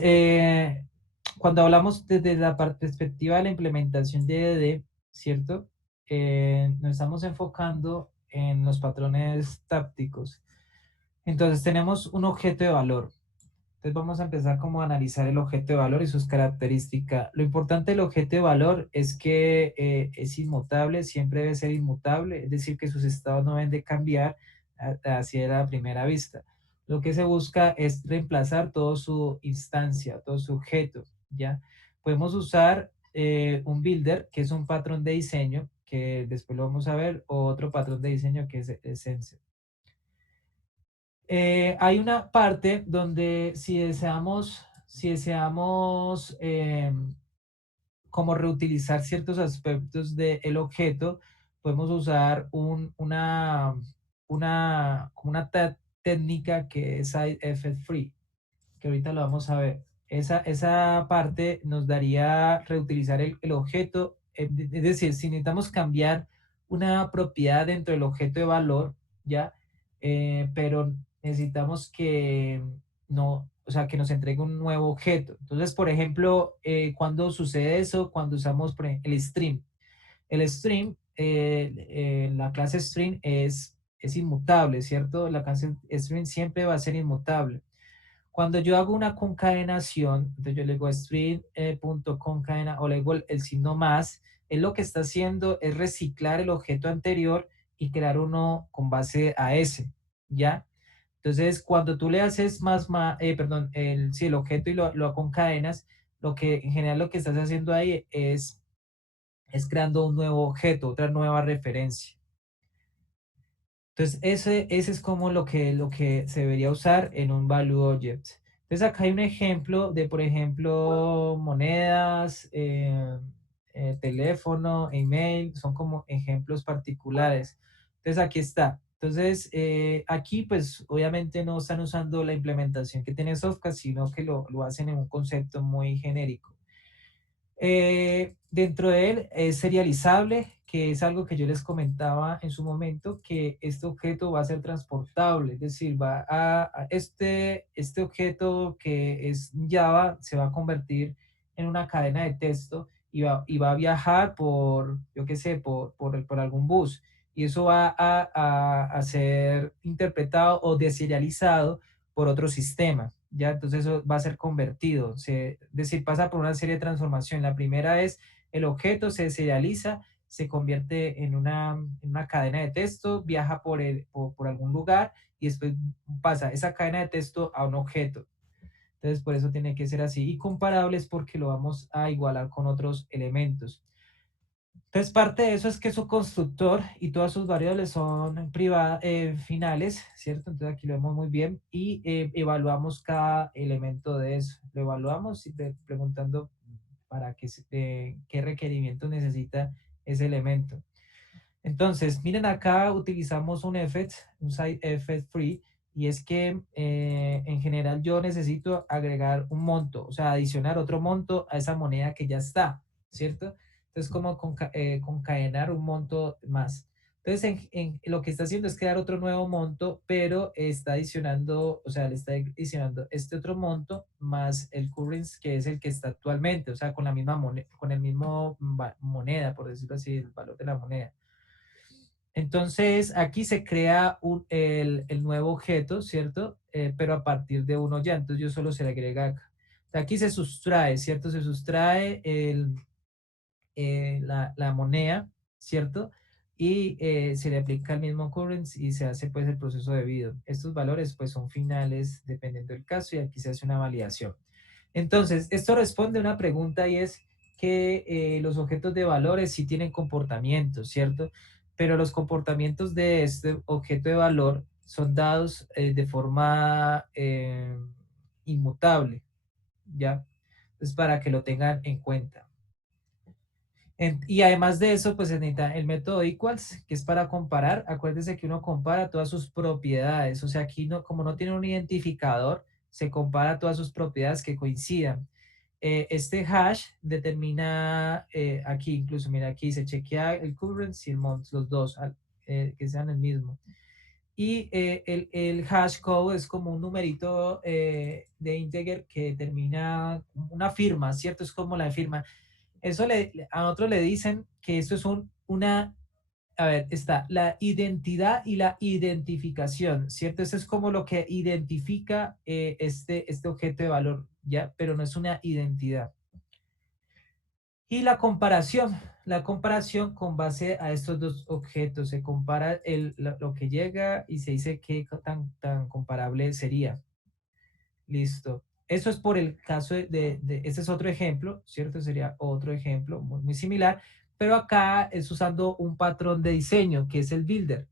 Eh, Cuando hablamos desde la perspectiva de la implementación de EDD, ¿cierto? Nos estamos enfocando en los patrones tácticos. Entonces tenemos un objeto de valor. Entonces vamos a empezar como a analizar el objeto de valor y sus características. Lo importante del objeto de valor es que es inmutable, siempre debe ser inmutable, es decir, que sus estados no deben de cambiar hacia la primera vista. Lo que se busca es reemplazar toda su instancia, todo su objeto, ¿ya? Podemos usar un builder, que es un patrón de diseño, que después lo vamos a ver, o otro patrón de diseño que es Sensor. Hay una parte donde si deseamos como reutilizar ciertos aspectos del objeto, podemos usar como una técnica que es effect free, que ahorita lo vamos a ver. Esa parte nos daría reutilizar el objeto, es decir, si necesitamos cambiar una propiedad dentro del objeto de valor, ¿ya? Pero necesitamos que no, o sea, que nos entregue un nuevo objeto. Entonces, por ejemplo, cuando sucede eso, cuando usamos el stream. El stream, la clase string es inmutable, ¿cierto? La clase string siempre va a ser inmutable. Cuando yo hago una concatenación, entonces yo le digo string .concadena o le digo el signo más, él lo que está haciendo es reciclar el objeto anterior y crear uno con base a ese, ¿ya? Entonces, cuando tú le haces perdón, si el objeto y lo concadenas, lo que en general lo que estás haciendo ahí es creando un nuevo objeto, otra nueva referencia. Entonces, ese es como lo que se debería usar en un value object. Entonces, acá hay un ejemplo de, por ejemplo, monedas, teléfono, email, son como ejemplos particulares. Entonces, aquí está. Entonces, aquí, pues, obviamente no están usando la implementación que tiene Softcat, sino que lo hacen en un concepto muy genérico. Dentro de él es serializable, que es algo que yo les comentaba en su momento, que este objeto va a ser transportable, es decir, este objeto que es Java se va a convertir en una cadena de texto y va a viajar por, yo qué sé, por algún bus. Y eso va a ser interpretado o deserializado por otro sistema, ¿ya? Entonces eso va a ser convertido, es decir, pasa por una serie de transformaciones. La primera es el objeto se serializa, se convierte en una cadena de texto, viaja por algún lugar y después pasa esa cadena de texto a un objeto. Entonces por eso tiene que ser así. Y comparables porque lo vamos a igualar con otros elementos. Entonces, parte de eso es que su constructor y todas sus variables son finales, ¿cierto? Entonces aquí lo vemos muy bien y evaluamos cada elemento de eso. Lo evaluamos y preguntando para qué requerimiento necesita ese elemento. Entonces, miren acá utilizamos un side effect free, y es que en general yo necesito agregar un monto, o sea, adicionar otro monto a esa moneda que ya está, ¿cierto? Entonces, como concadenar un monto más. Entonces, lo que está haciendo es crear otro nuevo monto, pero está adicionando, o sea, le está adicionando este otro monto más el currency, que es el que está actualmente, o sea, con la misma moneda, con el mismo moneda, por decirlo así, el valor de la moneda. Entonces, aquí se crea el nuevo objeto, ¿cierto? Pero a partir de uno ya, entonces yo solo se le agrega acá. Aquí se sustrae, ¿cierto? Se sustrae la moneda, ¿cierto? Y se le aplica el mismo currency y se hace pues el proceso debido. Estos valores pues son finales dependiendo del caso y aquí se hace una validación. Entonces, esto responde a una pregunta y es que los objetos de valores sí tienen comportamientos, ¿cierto? Pero los comportamientos de este objeto de valor son dados de forma inmutable, ¿ya? Entonces, para que lo tengan en cuenta. Y además de eso, pues se necesita el método equals, que es para comparar. Acuérdense que uno compara todas sus propiedades. O sea, aquí no, como no tiene un identificador, se compara todas sus propiedades que coincidan. Este hash determina aquí, incluso, mira, aquí se chequea el currency y el month, los dos, que sean el mismo. y el hash code es como un numerito de integer que termina una firma, ¿cierto? Es como la firma. Eso a otros le dicen que eso es una, a ver, está la identidad y la identificación, ¿cierto? Eso es como lo que identifica este objeto de valor, ¿ya? Pero no es una identidad. Y la comparación con base a estos dos objetos, se compara lo que llega y se dice qué tan comparable sería. Listo. Eso es por el caso este es otro ejemplo, ¿cierto? Sería otro ejemplo muy similar, pero acá es usando un patrón de diseño, que es el builder.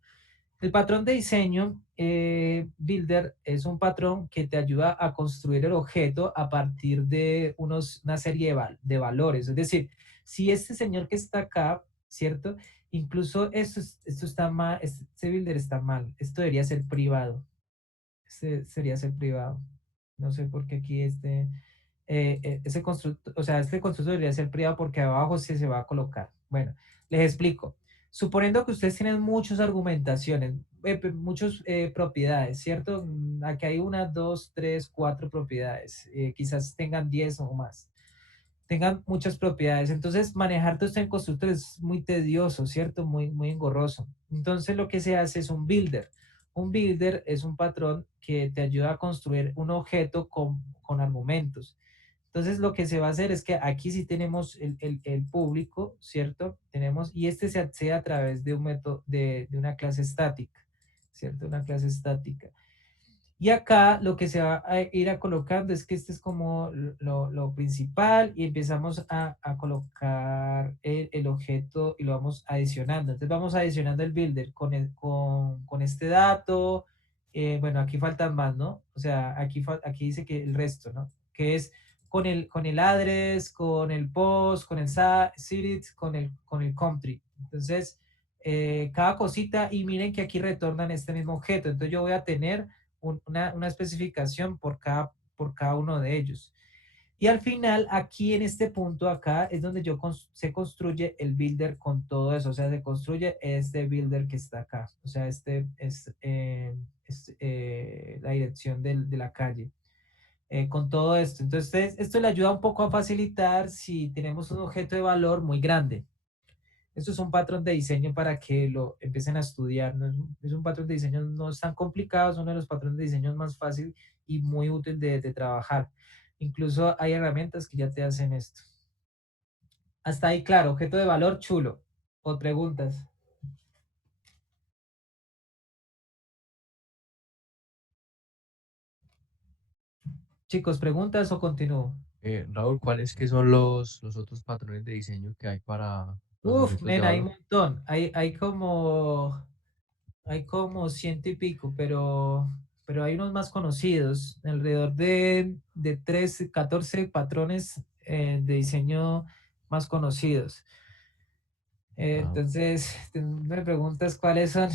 El patrón de diseño, Builder, es un patrón que te ayuda a construir el objeto a partir de una serie de valores. Es decir, si este señor que está acá, ¿cierto? Incluso esto está mal, este Builder está mal. Esto debería ser privado. Este sería ser privado. No sé por qué aquí ese constructo, o sea, este constructo debería ser privado porque abajo sí se va a colocar. Bueno, les explico. Suponiendo que ustedes tienen muchas argumentaciones, muchas propiedades, ¿cierto? Aquí hay una, dos, tres, cuatro propiedades. Quizás tengan 10 o más. Tengan muchas propiedades. Entonces, manejar todo esto en constructor es muy tedioso, ¿cierto? Muy engorroso. Entonces, lo que se hace es un builder. Un builder es un patrón que te ayuda a construir un objeto con argumentos. Entonces, lo que se va a hacer es que aquí sí tenemos el público, ¿cierto? Tenemos, y este se accede a través de un método, de una clase estática, ¿cierto? Una clase estática. Y acá lo que se va a ir a colocando es que este es como lo principal y empezamos a colocar el objeto y lo vamos adicionando. Entonces vamos adicionando el builder con este dato. Bueno, aquí faltan más, ¿no? O sea, aquí dice que el resto, ¿no? Que es con el address, con el post, con el city, con el country. Entonces, cada cosita y miren que aquí retornan este mismo objeto. Entonces yo voy a tener una especificación por cada uno de ellos. Y al final, aquí en este punto acá, es donde se construye el builder con todo eso. O sea, se construye este builder que está acá. O sea, este es la dirección de la calle. Con todo esto. Entonces, esto le ayuda un poco a facilitar si tenemos un objeto de valor muy grande. Esto es un patrón de diseño para que lo empiecen a estudiar. Es un patrón de diseño, no es tan complicado, es uno de los patrones de diseño más fácil y muy útil de trabajar. Incluso hay herramientas que ya te hacen esto. Hasta ahí, claro, objeto de valor chulo. O preguntas. Chicos, ¿preguntas o continúo? Raúl, ¿cuáles que son los otros patrones de diseño que hay para los Uf, objetos de men, hay un valor? montón. Hay como ciento y pico, pero hay unos más conocidos, alrededor de 13, 14 patrones de diseño más conocidos. Ah, Entonces, me preguntas cuáles son.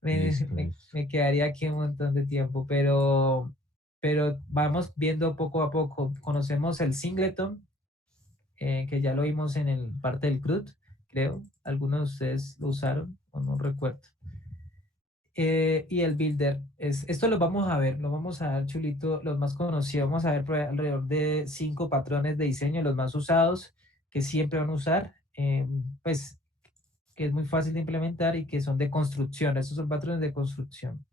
Me, listo, me- listo. me quedaría aquí un montón de tiempo, pero vamos viendo poco a poco. Conocemos el singleton, que ya lo vimos en el parte del CRUD, creo. Algunos de ustedes lo usaron, o no recuerdo. Y el builder, esto lo vamos a ver, lo vamos a ver chulito, los más conocidos. Vamos a ver por ahí alrededor de 5 patrones de diseño, los más usados, que siempre van a usar, pues que es muy fácil de implementar y que son de construcción. Estos son patrones de construcción.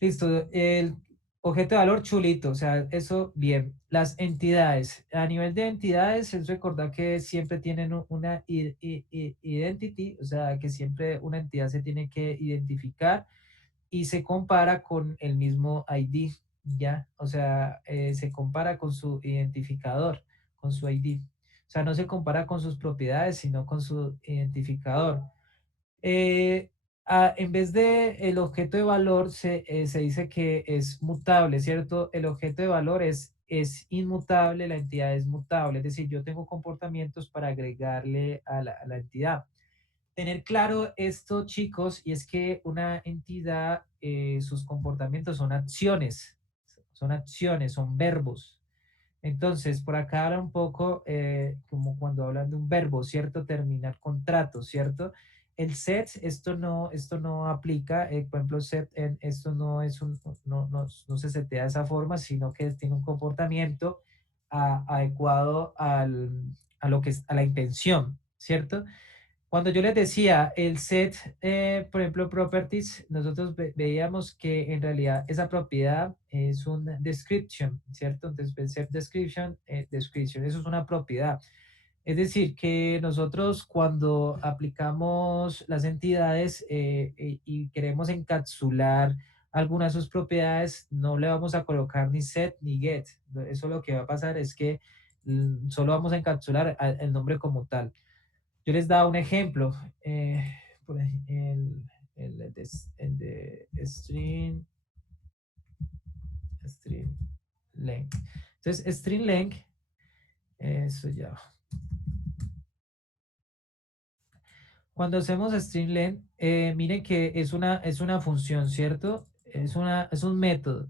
Listo, el objeto de valor chulito, o sea, eso bien. Las entidades, a nivel de entidades, es recordar que siempre tienen una identity, o sea, que siempre una entidad se tiene que identificar y se compara con el mismo ID, ¿ya? O sea, se compara con su identificador, con su ID. O sea, no se compara con sus propiedades, sino con su identificador. Eh, en vez de el objeto de valor, se dice que es mutable, ¿cierto? El objeto de valor es inmutable, la entidad es mutable, es decir, yo tengo comportamientos para agregarle a la entidad. Tener claro esto, chicos, y es que una entidad, sus comportamientos son acciones, son verbos. Entonces, por acá habla un poco como cuando hablan de un verbo, ¿cierto? Terminar contrato, ¿cierto? el set, esto no aplica, por ejemplo, set, esto no es no se setea de esa forma, sino que tiene un comportamiento adecuado a lo que es, a la intención, ¿cierto? Cuando yo les decía el set, por ejemplo, properties, nosotros veíamos que en realidad esa propiedad es un description, ¿cierto? Entonces, el set description, description, eso es una propiedad. Es decir, que nosotros cuando aplicamos las entidades y queremos encapsular alguna de sus propiedades, no le vamos a colocar ni set ni get. Eso lo que va a pasar es que solo vamos a encapsular el nombre como tal. Yo les daba un ejemplo. Por el de string length. Entonces, string length, eso ya. Cuando hacemos string length, miren que es una función, ¿cierto? Es un método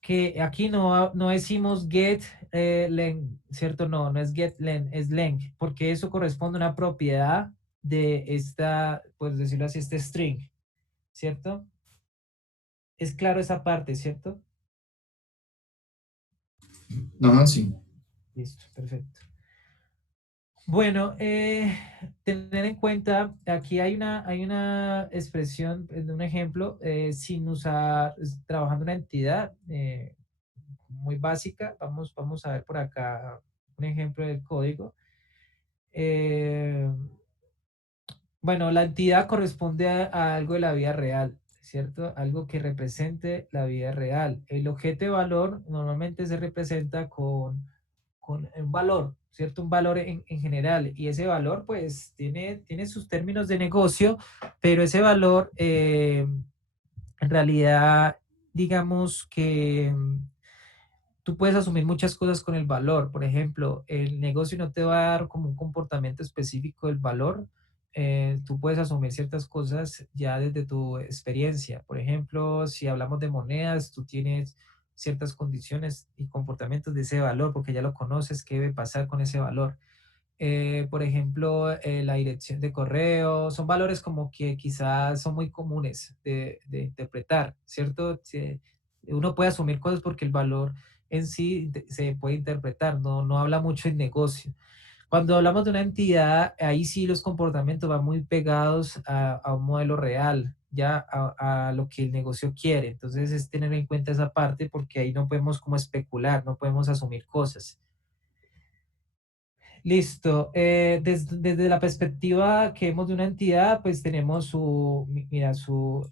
que aquí no decimos get length, ¿cierto? No es get length, es length, porque eso corresponde a una propiedad de esta, pues decirlo así, este string, ¿cierto? Es claro esa parte, ¿cierto? Ajá, sí. Listo, perfecto. Bueno, tener en cuenta, aquí hay una expresión, un ejemplo, sin usar, trabajando una entidad muy básica. Vamos a ver por acá un ejemplo del código. Eh, bueno, la entidad corresponde a algo de la vida real, ¿cierto? Algo que represente la vida real. El objeto de valor normalmente se representa con un valor, ¿cierto? Un valor en general. Y ese valor, pues, tiene sus términos de negocio, pero ese valor, en realidad, digamos que tú puedes asumir muchas cosas con el valor. Por ejemplo, el negocio no te va a dar como un comportamiento específico del valor. Tú puedes asumir ciertas cosas ya desde tu experiencia. Por ejemplo, si hablamos de monedas, tú tienes ciertas condiciones y comportamientos de ese valor porque ya lo conoces, qué debe pasar con ese valor. Por ejemplo, la dirección de correo, son valores como que quizás son muy comunes de interpretar, ¿cierto? Uno puede asumir cosas porque el valor en sí se puede interpretar, no habla mucho en negocio. Cuando hablamos de una entidad, ahí sí los comportamientos van muy pegados a un modelo real, ya a lo que el negocio quiere. Entonces es tener en cuenta esa parte porque ahí no podemos como especular, no podemos asumir cosas. Listo. Desde la perspectiva que vemos de una entidad, pues tenemos mira, su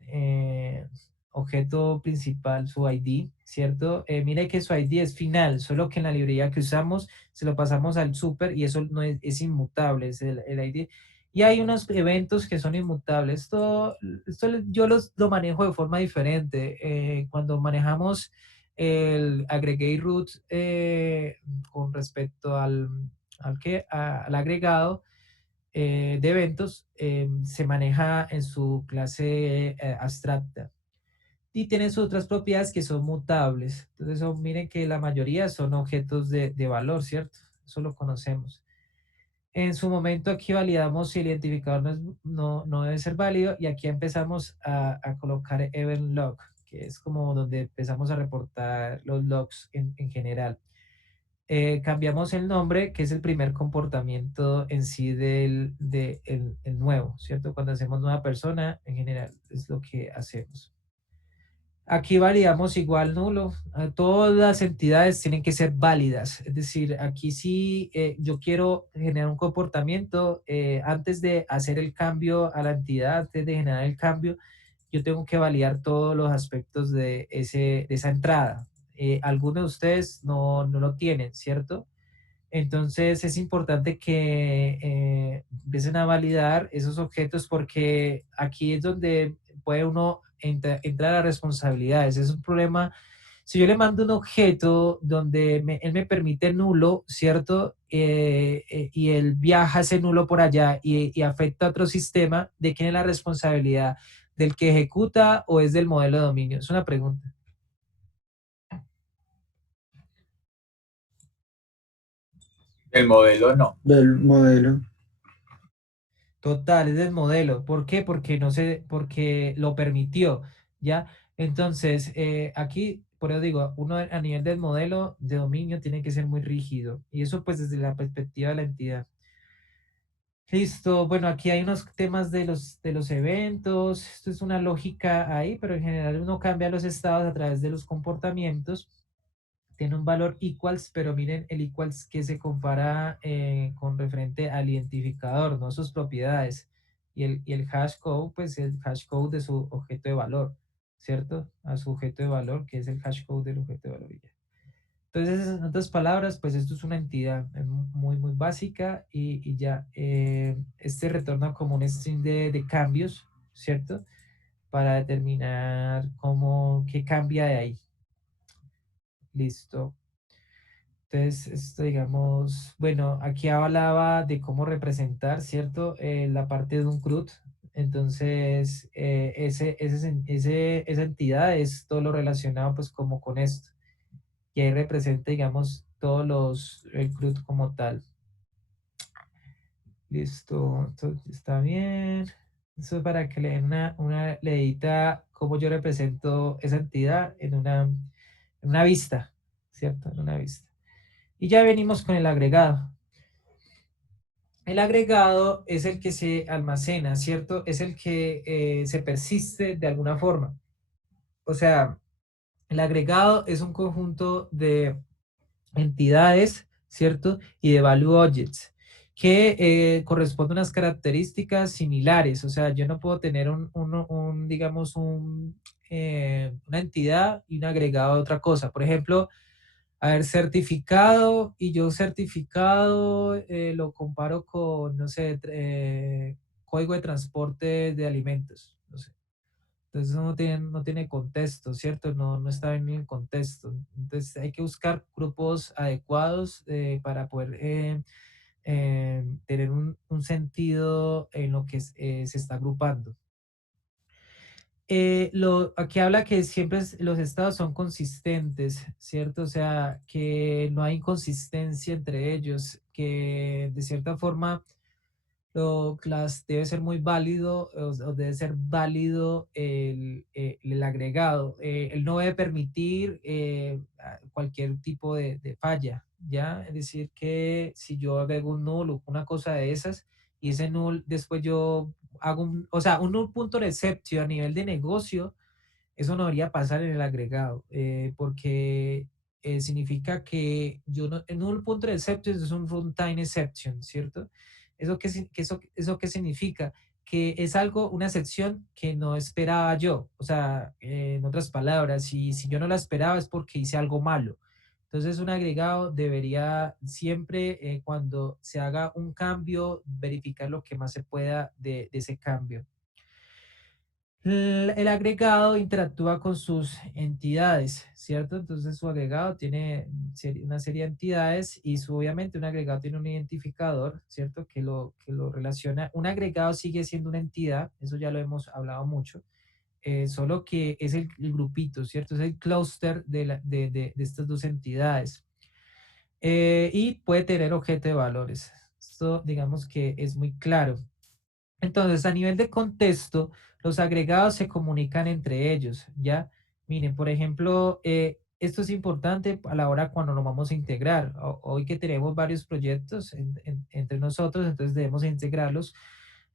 eh, objeto principal, su ID, ¿cierto? Mire que su ID es final, solo que en la librería que usamos se lo pasamos al super y eso no es inmutable, es el ID. Y hay unos eventos que son inmutables. Esto yo lo manejo de forma diferente. Cuando manejamos el aggregate root con respecto al agregado de eventos, se maneja en su clase abstracta y tiene sus otras propiedades que son mutables. Entonces, miren que la mayoría son objetos de valor, ¿cierto? Eso lo conocemos. En su momento aquí validamos si el identificador no debe ser válido y aquí empezamos a colocar event log, que es como donde empezamos a reportar los logs en general. Cambiamos el nombre, que es el primer comportamiento en sí el nuevo, ¿cierto? Cuando hacemos nueva persona, en general, es lo que hacemos. Aquí validamos igual nulo. Todas las entidades tienen que ser válidas. Es decir, aquí sí yo quiero generar un comportamiento antes de hacer el cambio a la entidad, antes de generar el cambio, yo tengo que validar todos los aspectos de esa entrada. Algunos de ustedes no lo tienen, ¿cierto? Entonces es importante que empiecen a validar esos objetos porque aquí es donde puede uno entrar a responsabilidades. Es un problema. Si yo le mando un objeto donde él me permite nulo, ¿cierto? Y él viaja ese nulo por allá y afecta a otro sistema, ¿de quién es la responsabilidad? ¿Del que ejecuta o es del modelo de dominio? Es una pregunta. El modelo no. Del modelo. Total, es del modelo. ¿Por qué? Porque no sé, porque lo permitió, ¿ya? Entonces, aquí, por eso digo, uno a nivel del modelo de dominio tiene que ser muy rígido. Y eso pues desde la perspectiva de la entidad. Listo, bueno, aquí hay unos temas de los eventos. Esto es una lógica ahí, pero en general uno cambia los estados a través de los comportamientos. Tiene un valor equals, pero miren el equals que se compara con referente al identificador, no sus propiedades. Y el hash code, pues el hash code de su objeto de valor, ¿cierto? A su objeto de valor, que es el hash code del objeto de valor. Y ya. Entonces, en otras palabras, pues esto es una entidad muy, muy básica y ya. Este retorna como un string de cambios, ¿cierto? Para determinar cómo, qué cambia de ahí. Listo. Entonces, esto digamos, bueno, aquí hablaba de cómo representar, ¿cierto? La parte de un CRUD. Entonces, esa entidad es todo lo relacionado pues como con esto. Y ahí representa, digamos, el CRUD como tal. Listo, entonces está bien. Eso es para que le den una leidita cómo yo represento esa entidad en una vista, ¿cierto? En una vista. Y ya venimos con el agregado. El agregado es el que se almacena, ¿cierto? Es el que se persiste de alguna forma. O sea, el agregado es un conjunto de entidades, ¿cierto? Y de value objects que corresponden a unas características similares. O sea, yo no puedo tener digamos, una entidad y un agregado de otra cosa. Por ejemplo, a ver, certificado, y yo certificado lo comparo con, no sé, código de transporte de alimentos, no sé. Entonces no tiene contexto, ¿cierto? No está en el contexto. Entonces hay que buscar grupos adecuados para poder tener un sentido en lo que se está agrupando. Aquí habla que siempre los estados son consistentes, ¿cierto? O sea, que no hay inconsistencia entre ellos, que de cierta forma debe ser muy válido o debe ser válido el agregado. Él no debe permitir cualquier tipo de falla, ¿ya? Es decir, que si yo agrego un null o una cosa de esas y ese null después yo hago o sea, un null punto de exception a nivel de negocio, eso no debería pasar en el agregado, porque significa que yo no, en un punto de exception es un runtime exception, ¿cierto? ¿Eso qué significa? Que es algo, una excepción que no esperaba yo. O sea, en otras palabras, si yo no la esperaba es porque hice algo malo. Entonces, un agregado debería siempre, cuando se haga un cambio, verificar lo que más se pueda de ese cambio. El agregado interactúa con sus entidades, ¿cierto? Entonces su agregado tiene una serie de entidades y obviamente un agregado tiene un identificador, ¿cierto? Que lo relaciona. Un agregado sigue siendo una entidad, eso ya lo hemos hablado mucho, solo que es el grupito, ¿cierto? Es el clúster de estas dos entidades. Y puede tener objeto de valores. Esto digamos que es muy claro. Entonces, a nivel de contexto, los agregados se comunican entre ellos, ¿ya? Miren, por ejemplo, esto es importante a la hora cuando nos vamos a integrar. Hoy que tenemos varios proyectos entre nosotros, entonces debemos integrarlos.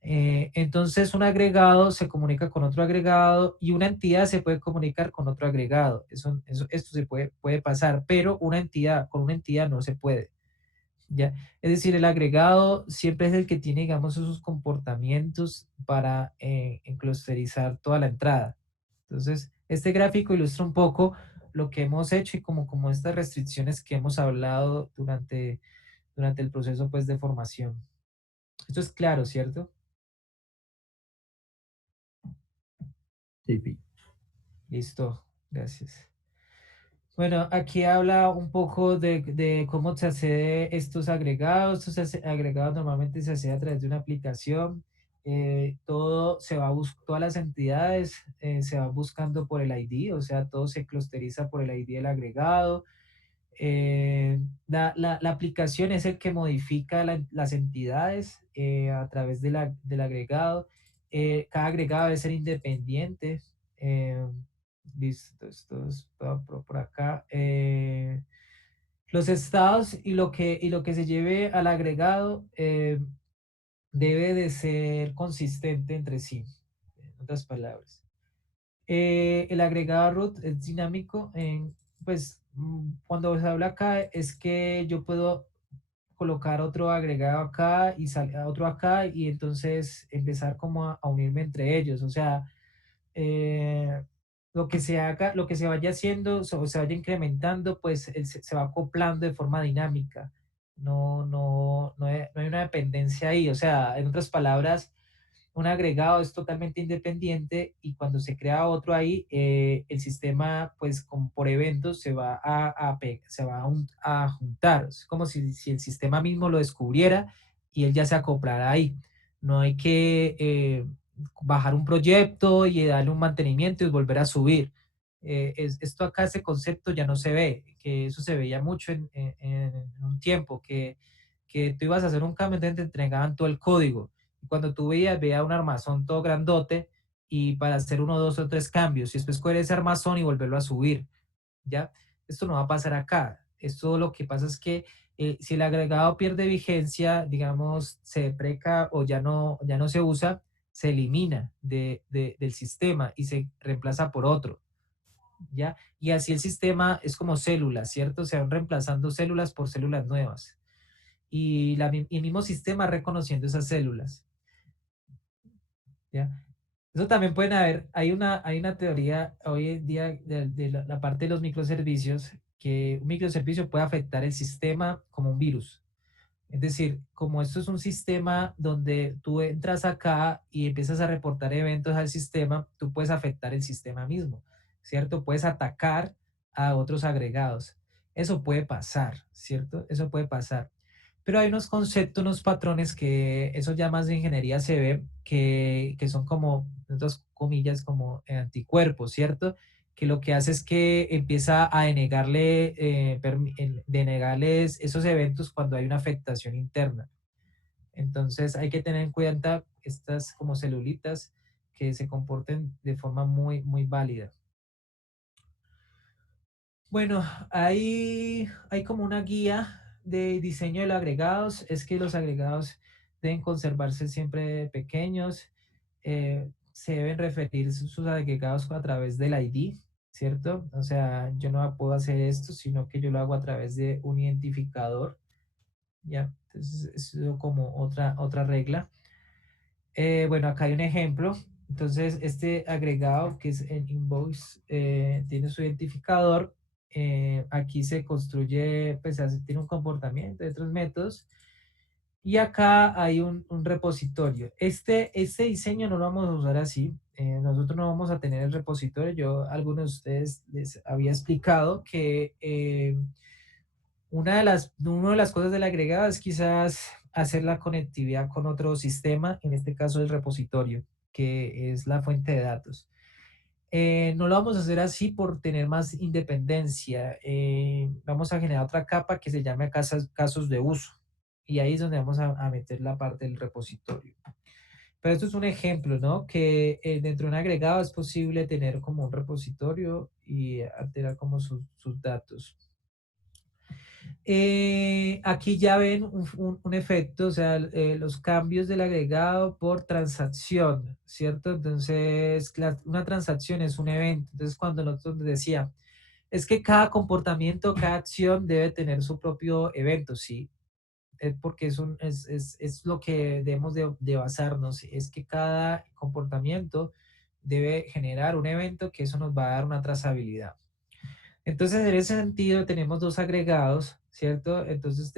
Entonces, un agregado se comunica con otro agregado y una entidad se puede comunicar con otro agregado. Esto puede pasar, pero una entidad con una entidad no se puede. ¿Ya? Es decir, el agregado siempre es el que tiene, digamos, esos comportamientos para enclusterizar toda la entrada. Entonces, este gráfico ilustra un poco lo que hemos hecho y como estas restricciones que hemos hablado durante el proceso pues, de formación. Esto es claro, ¿cierto? Sí, Pi. Listo, gracias. Bueno, aquí habla un poco de cómo se accede a estos agregados. Agregados normalmente se accede a través de una aplicación. Todas las entidades se van buscando por el ID, o sea, todo se clusteriza por el ID del agregado. La aplicación es el que modifica las entidades a través del agregado. Cada agregado debe ser independiente. eh, Listo, esto es por acá. Los estados y lo que se lleve al agregado debe de ser consistente entre sí, en otras palabras. El agregado root es dinámico. Cuando se habla acá es que yo puedo colocar otro agregado acá y otro acá y entonces empezar como a unirme entre ellos. O sea, eh, lo que se haga, lo que se vaya haciendo o se vaya incrementando, pues se va acoplando de forma dinámica. No hay una dependencia ahí. O sea, en otras palabras, un agregado es totalmente independiente y cuando se crea otro ahí, el sistema, pues como por eventos, se va a juntar. Es como si el sistema mismo lo descubriera y él ya se acoplara ahí. No hay que bajar un proyecto y darle un mantenimiento y volver a subir. Esto acá, ese concepto ya no se ve, que eso se veía mucho en un tiempo, que tú ibas a hacer un cambio, entonces te entregaban todo el código y cuando tú veías un armazón todo grandote y para hacer uno, dos o tres cambios y después coger ese armazón y volverlo a subir, ¿ya? Esto no va a pasar acá. Esto lo que pasa es que si el agregado pierde vigencia, digamos, se depreca o ya no se usa, se elimina del sistema y se reemplaza por otro, ¿ya? Y así el sistema es como células, ¿cierto? Se van reemplazando células por células nuevas y el mismo sistema reconociendo esas células, ¿ya? Eso también pueden haber, hay una teoría hoy en día de la parte de los microservicios, que un microservicio puede afectar el sistema como un virus. Es decir, como esto es un sistema donde tú entras acá y empiezas a reportar eventos al sistema, tú puedes afectar el sistema mismo, ¿cierto? Puedes atacar a otros agregados. Eso puede pasar, ¿cierto? Eso puede pasar. Pero hay unos conceptos, unos patrones que eso ya más de ingeniería se ve, que son como, en otras comillas, como anticuerpos, ¿cierto? Que lo que hace es que empieza a denegarles esos eventos cuando hay una afectación interna. Entonces hay que tener en cuenta estas como celulitas que se comporten de forma muy válida. Bueno, hay como una guía de diseño de los agregados. Es que los agregados deben conservarse siempre pequeños. Se deben referir sus agregados a través del ID, ¿cierto? O sea, yo no puedo hacer esto, sino que yo lo hago a través de un identificador, ¿ya? Entonces, eso como otra regla. Bueno, acá hay un ejemplo. Entonces, este agregado que es el invoice tiene su identificador. Aquí se construye, pues tiene un comportamiento de otros métodos. Y acá hay un repositorio. Este diseño no lo vamos a usar así. Nosotros no vamos a tener el repositorio. Yo a algunos de ustedes les había explicado que una de las cosas del agregado es quizás hacer la conectividad con otro sistema, en este caso el repositorio, que es la fuente de datos. No lo vamos a hacer así por tener más independencia. Vamos a generar otra capa que se llame casos de uso. Y ahí es donde vamos a meter la parte del repositorio. Pero esto es un ejemplo, ¿no? Que dentro de un agregado es posible tener como un repositorio y alterar como sus datos. Aquí ya ven un efecto, o sea, los cambios del agregado por transacción, ¿cierto? Entonces, una transacción es un evento. Entonces, cuando nosotros decía, es que cada comportamiento, cada acción debe tener su propio evento, ¿sí? Porque es lo que debemos de basarnos, es que cada comportamiento debe generar un evento que eso nos va a dar una trazabilidad. Entonces, en ese sentido, tenemos dos agregados, ¿cierto? Entonces,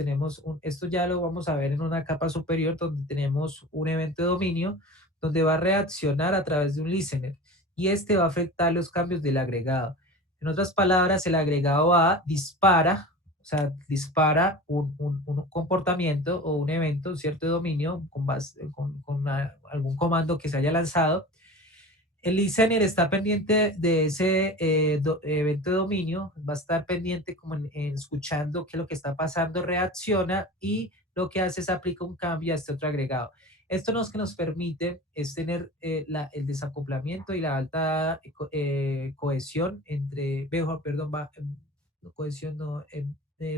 esto ya lo vamos a ver en una capa superior donde tenemos un evento de dominio donde va a reaccionar a través de un listener y este va a afectar los cambios del agregado. En otras palabras, el agregado A dispara, o sea, dispara un comportamiento o un evento, cierto de dominio, con algún comando que se haya lanzado el listener está pendiente de ese evento de dominio, va a estar pendiente como en escuchando qué es lo que está pasando, reacciona y lo que hace es aplica un cambio a este otro agregado. Esto nos, que nos permite es tener el desacoplamiento y la alta cohesión entre, mejor, perdón, no cohesión, no,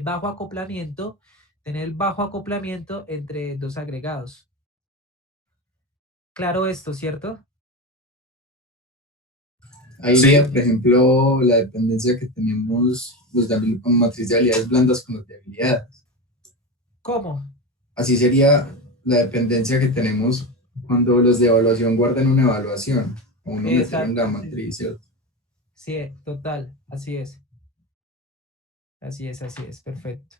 bajo acoplamiento, tener bajo acoplamiento entre dos agregados. Claro esto, ¿cierto? Ahí iría, por ejemplo, la dependencia que tenemos los de matriz de habilidades blandas con los de habilidades. ¿Cómo? Así sería la dependencia que tenemos cuando los de evaluación guardan una evaluación o uno meterlo en Exacto, la sí. matriz, ¿cierto? Sí, total, así es. Así es, perfecto.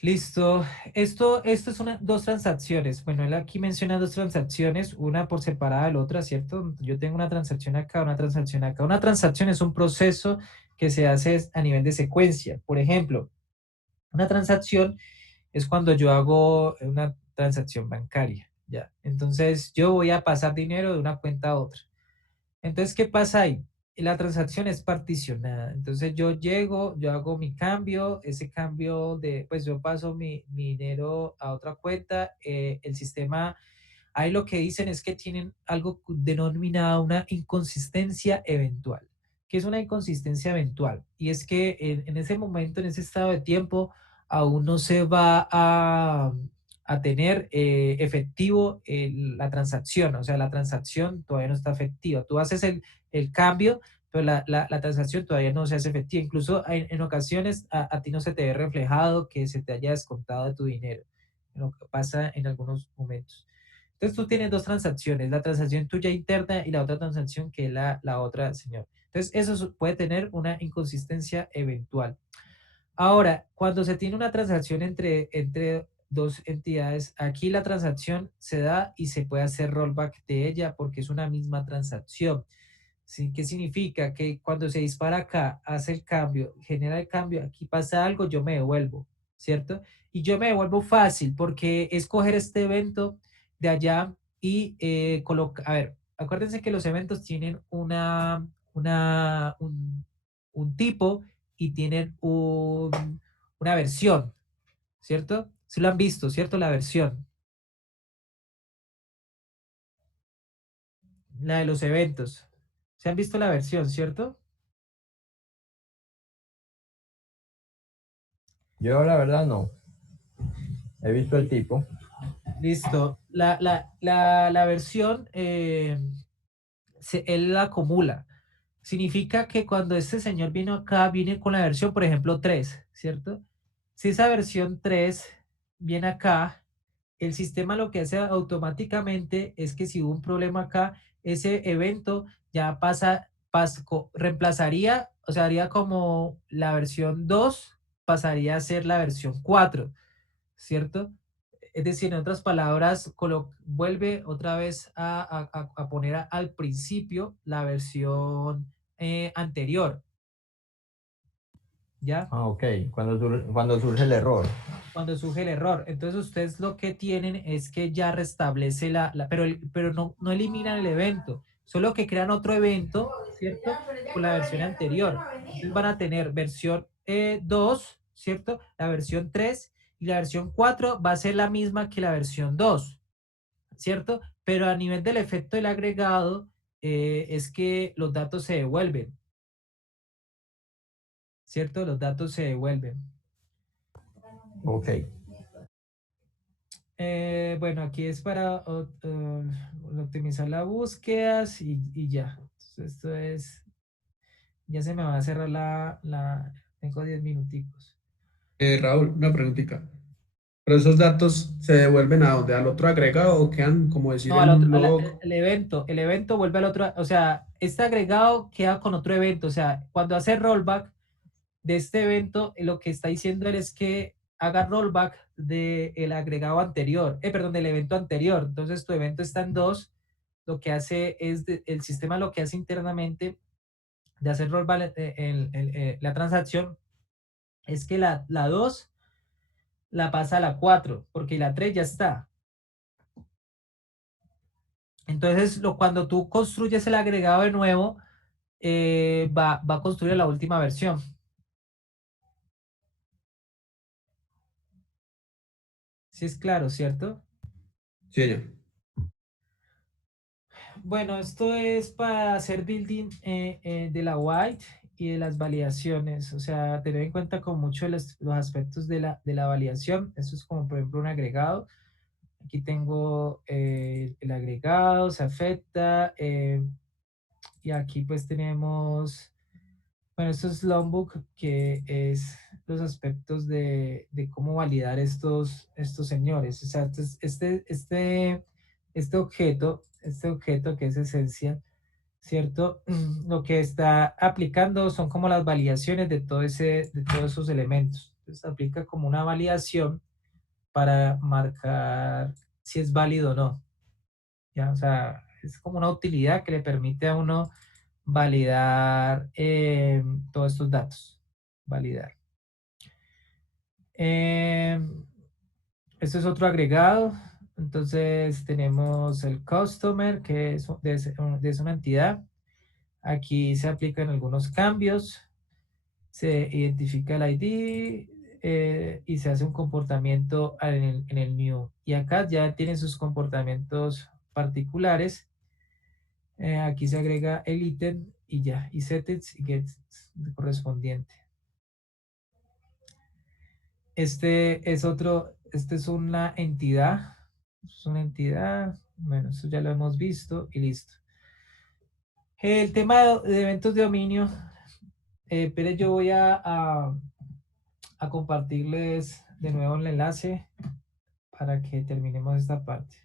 Listo. Esto es dos transacciones. Bueno, él aquí menciona dos transacciones, una por separada de la otra, ¿cierto? Yo tengo una transacción acá, una transacción acá. Una transacción es un proceso que se hace a nivel de secuencia. Por ejemplo, una transacción es cuando yo hago una transacción bancaria, ¿ya? Entonces, yo voy a pasar dinero de una cuenta a otra. Entonces, ¿qué pasa ahí? La transacción es particionada. Entonces, yo llego, yo hago mi cambio, ese cambio de, pues yo paso mi dinero a otra cuenta, el sistema, ahí lo que dicen es que tienen algo denominado una inconsistencia eventual. ¿Qué es una inconsistencia eventual? Y es que en ese momento, en ese estado de tiempo, aún no se va a tener efectivo la transacción, o sea, la transacción todavía no está efectiva. Tú haces el cambio, pero la transacción todavía no se hace efectiva. Incluso en ocasiones a ti no se te ve reflejado que se te haya descontado de tu dinero, lo que pasa en algunos momentos. Entonces tú tienes dos transacciones, la transacción tuya interna y la otra transacción que es la otra, señor. Entonces eso puede tener una inconsistencia eventual. Ahora, cuando se tiene una transacción entre dos entidades, aquí la transacción se da y se puede hacer rollback de ella porque es una misma transacción. ¿Sí? ¿Qué significa? Que cuando se dispara acá, hace el cambio, genera el cambio, aquí pasa algo, yo me devuelvo, ¿cierto? Y yo me devuelvo fácil porque escoger este evento de allá y colocar, a ver, acuérdense que los eventos tienen un tipo y tienen una versión, ¿cierto? Si lo han visto, ¿cierto? La versión, la de los eventos. ¿Se han visto la versión, cierto? Yo la verdad no. He visto el tipo. Listo. La versión, él la acumula. Significa que cuando este señor vino acá, viene con la versión, por ejemplo, 3, ¿cierto? Si esa versión 3 viene acá, el sistema lo que hace automáticamente es que si hubo un problema acá, ese evento ya reemplazaría, o sea, haría como la versión 2 pasaría a ser la versión 4, ¿cierto? Es decir, en otras palabras, vuelve otra vez a poner al principio la versión anterior, ¿ya? Ah, ok. Cuando surge el error. Cuando surge el error. Entonces ustedes lo que tienen es que ya restablece pero no eliminan el evento, solo que crean otro evento, ¿cierto? Con la versión anterior. Entonces van a tener versión 2, ¿cierto? La versión 3 y la versión 4 va a ser la misma que la versión 2, ¿cierto? Pero a nivel del efecto del agregado es que los datos se devuelven, ¿cierto? Los datos se devuelven. Ok. Bueno, aquí es para optimizar las búsquedas y ya. Entonces, esto es, ya se me va a cerrar tengo 10 minuticos. Raúl, una preguntita. ¿Pero esos datos se devuelven a dónde? ¿Al otro agregado o quedan, como decir, No, en al otro, un log? el evento vuelve al otro, o sea, este agregado queda con otro evento, o sea, cuando hace rollback de este evento, lo que está diciendo él es que haga rollback del agregado anterior, perdón, del evento anterior. Entonces, tu evento está en 2, lo que hace es, el sistema lo que hace internamente de hacer rollback la transacción es que la 2 la pasa a la 4 porque la 3 ya está. Entonces, cuando tú construyes el agregado de nuevo, va a construir la última versión. Sí es claro, ¿cierto? Sí, señor. Bueno, esto es para hacer building de la white y de las validaciones. O sea, tener en cuenta con mucho los aspectos de la validación. Eso es como, por ejemplo, un agregado. Aquí tengo el agregado, se afecta. Y aquí pues tenemos, bueno, esto es Lombok, que es los aspectos de cómo validar estos señores. O sea, este objeto que es esencial, ¿cierto? Lo que está aplicando son como las validaciones de de todos esos elementos. Entonces aplica como una validación para marcar si es válido o no. ¿Ya? O sea, es como una utilidad que le permite a uno validar todos estos datos. Validar. Eh, Esto es otro agregado. Entonces tenemos el customer, que es una entidad. Aquí se aplican algunos cambios. Se identifica el ID y se hace un comportamiento en el new. Y acá ya tiene sus comportamientos particulares. Aquí se agrega el ítem y ya, y settings y gets correspondiente. Este es una entidad, bueno, eso ya lo hemos visto y listo. El tema de eventos de dominio, pero yo voy a compartirles de nuevo el enlace para que terminemos esta parte.